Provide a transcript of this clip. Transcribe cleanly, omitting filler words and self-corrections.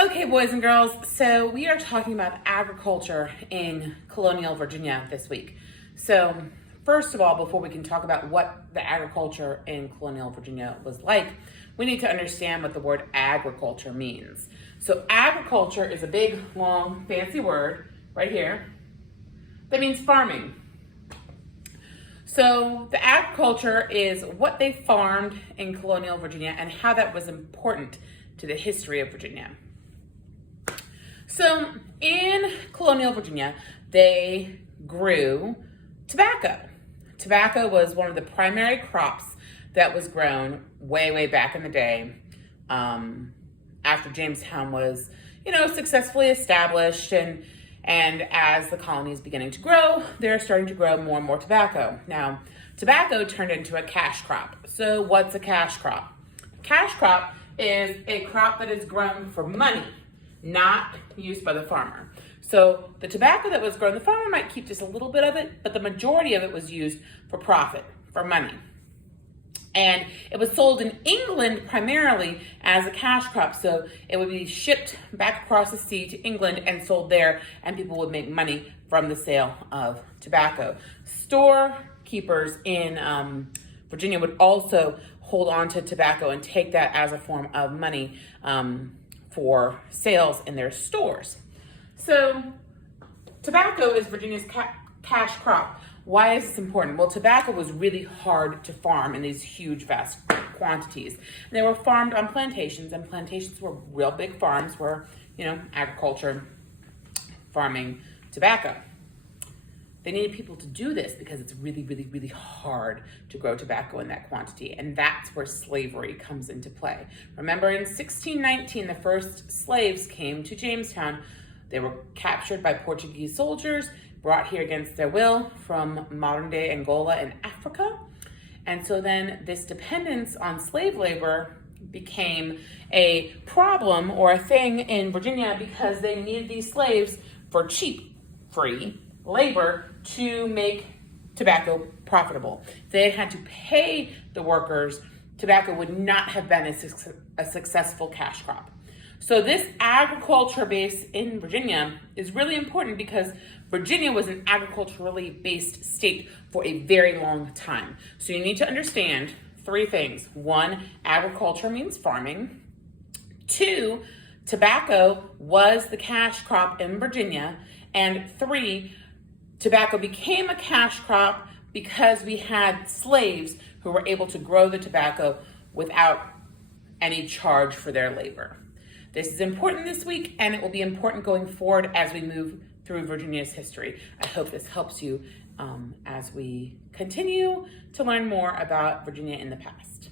Okay, boys and girls, so we are talking about agriculture in colonial Virginia this week. So first of all, before we can talk about what the agriculture in colonial Virginia was like, we need to understand what the word agriculture means. So agriculture is a big, long, fancy word right here that means farming. So the agriculture is what they farmed in colonial Virginia and how that was important to the history of Virginia. So in colonial Virginia, they grew tobacco. Tobacco was one of the primary crops that was grown way back in the day, after Jamestown was, successfully established, and as the colony is beginning to grow, they're starting to grow more and more tobacco. Now, tobacco turned into a cash crop. So what's a cash crop? A cash crop is a crop that is grown for money, not used by the farmer. So the tobacco that was grown, the farmer might keep just a little bit of it, but the majority of it was used for profit, for money. And it was sold in England primarily as a cash crop. So it would be shipped back across the sea to England and sold there, and people would make money from the sale of tobacco. Storekeepers in Virginia would also hold on to tobacco and take that as a form of money for sales in their stores. So tobacco is Virginia's cash crop. Why is this important? Well, tobacco was really hard to farm in these huge, vast quantities. And they were farmed on plantations, and plantations were real big farms where, agriculture, farming tobacco. They needed people to do this because it's really hard to grow tobacco in that quantity. And that's where slavery comes into play. Remember, in 1619, the first slaves came to Jamestown. They were captured by Portuguese soldiers, brought here against their will from modern-day Angola and Africa. And so then this dependence on slave labor became a problem or a thing in Virginia because they needed these slaves for cheap, free labor to make tobacco profitable. If they had to pay the workers, tobacco would not have been a successful cash crop. So this agriculture base in Virginia is really important because Virginia was an agriculturally based state for a very long time. So you need to understand three things. One, agriculture means farming. Two, tobacco was the cash crop in Virginia. And three, tobacco became a cash crop because we had slaves who were able to grow the tobacco without any charge for their labor. This is important this week, and it will be important going forward as we move through Virginia's history. I hope this helps you as we continue to learn more about Virginia in the past.